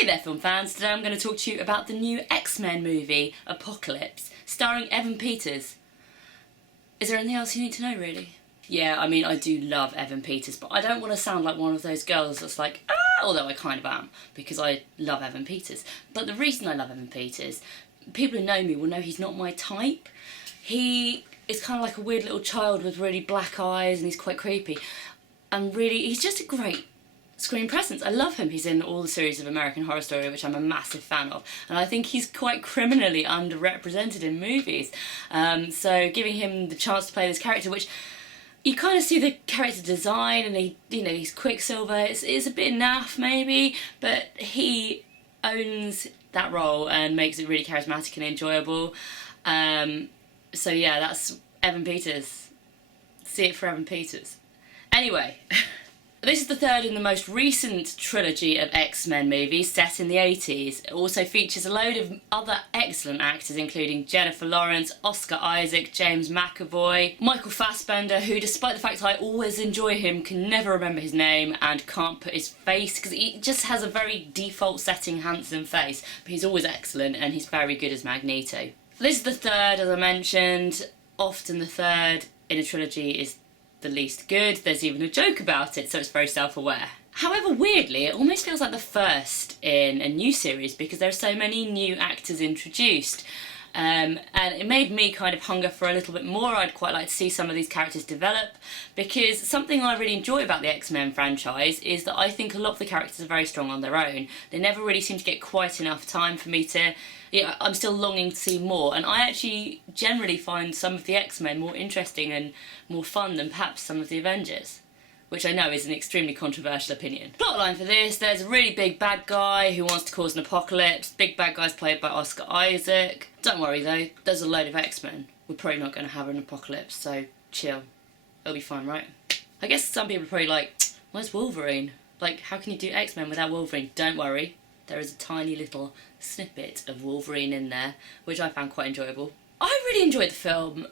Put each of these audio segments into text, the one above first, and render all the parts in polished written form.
Hey there film fans, today I'm going to talk to you about the new X-Men movie, Apocalypse, starring Evan Peters. Is there anything else you need to know really? Yeah, I mean I do love Evan Peters, but I don't want to sound like one of those girls that's like, although I kind of am, because I love Evan Peters. But the reason I love Evan Peters, people who know me will know he's not my type. He is kind of like a weird little child with really black eyes and he's quite creepy. And really, he's just a great screen presence. I love him. He's in all the series of American Horror Story, which I'm a massive fan of, and I think he's quite criminally underrepresented in movies. So giving him the chance to play this character, which you kind of see the character design, and he's Quicksilver. It's a bit naff maybe, but he owns that role and makes it really charismatic and enjoyable. So yeah, that's Evan Peters. See it for Evan Peters. Anyway. This is the third in the most recent trilogy of X-Men movies set in the 80s. It also features a load of other excellent actors including Jennifer Lawrence, Oscar Isaac, James McAvoy, Michael Fassbender, who despite the fact I always enjoy him can never remember his name and can't put his face because he just has a very default setting handsome face, but he's always excellent and he's very good as Magneto. This is the third, as I mentioned. Often the third in a trilogy is the least good. There's even a joke about it, so it's very self-aware. However, weirdly, it almost feels like the first in a new series because there are so many new actors introduced. And it made me kind of hunger for a little bit more. I'd quite like to see some of these characters develop, because something I really enjoy about the X-Men franchise is that I think a lot of the characters are very strong on their own. They never really seem to get quite enough time for me to... Yeah, I'm still longing to see more, and I actually generally find some of the X-Men more interesting and more fun than perhaps some of the Avengers, which I know is an extremely controversial opinion. Plotline for this: there's a really big bad guy who wants to cause an apocalypse. Big bad guy's played by Oscar Isaac. Don't worry though, there's a load of X-Men. We're probably not going to have an apocalypse, so chill. It'll be fine, right? I guess some people are probably like, where's Wolverine? Like, how can you do X-Men without Wolverine? Don't worry. There is a tiny little snippet of Wolverine in there, which I found quite enjoyable. I really enjoyed the film,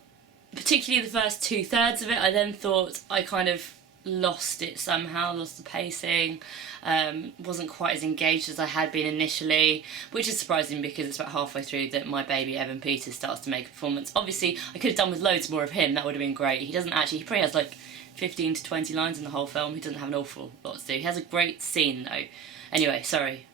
particularly the first 2/3 of it. I then thought I kind of lost it somehow, lost the pacing, wasn't quite as engaged as I had been initially, which is surprising because it's about halfway through that my baby Evan Peters starts to make a performance. Obviously, I could have done with loads more of him, that would have been great. He probably has like 15 to 20 lines in the whole film. He doesn't have an awful lot to do. He has a great scene though. Anyway, sorry.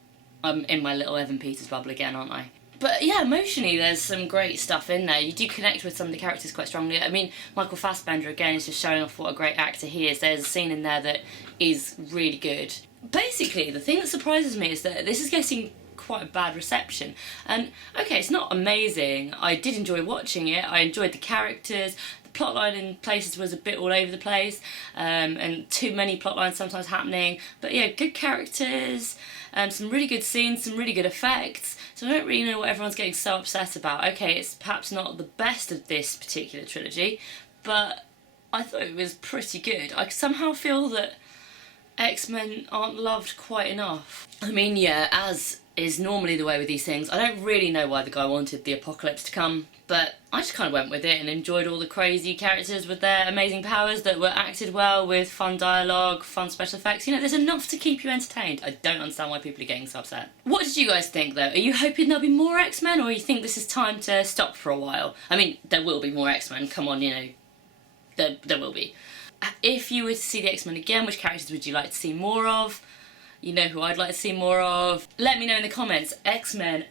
I'm in my little Evan Peters bubble again, aren't I? But yeah, emotionally there's some great stuff in there. You do connect with some of the characters quite strongly. I mean, Michael Fassbender again is just showing off what a great actor he is. There's a scene in there that is really good. Basically, the thing that surprises me is that this is getting quite a bad reception. And okay, it's not amazing. I did enjoy watching it. I enjoyed the characters. Plotline in places was a bit all over the place, and too many plotlines sometimes happening, but yeah, good characters, some really good scenes, some really good effects, so I don't really know what everyone's getting so upset about. Okay, it's perhaps not the best of this particular trilogy, but I thought it was pretty good. I somehow feel that X-Men aren't loved quite enough. I mean, yeah, as is normally the way with these things, I don't really know why the guy wanted the apocalypse to come, but I just kind of went with it and enjoyed all the crazy characters with their amazing powers that were acted well, with fun dialogue, fun special effects. You know, there's enough to keep you entertained. I don't understand why people are getting so upset. What did you guys think though? Are you hoping there'll be more X-Men, or you think this is time to stop for a while? I mean, there will be more X-Men, come on, you know, there will be. If you were to see the X-Men again, which characters would you like to see more of? You know who I'd like to see more of. Let me know in the comments. X-Men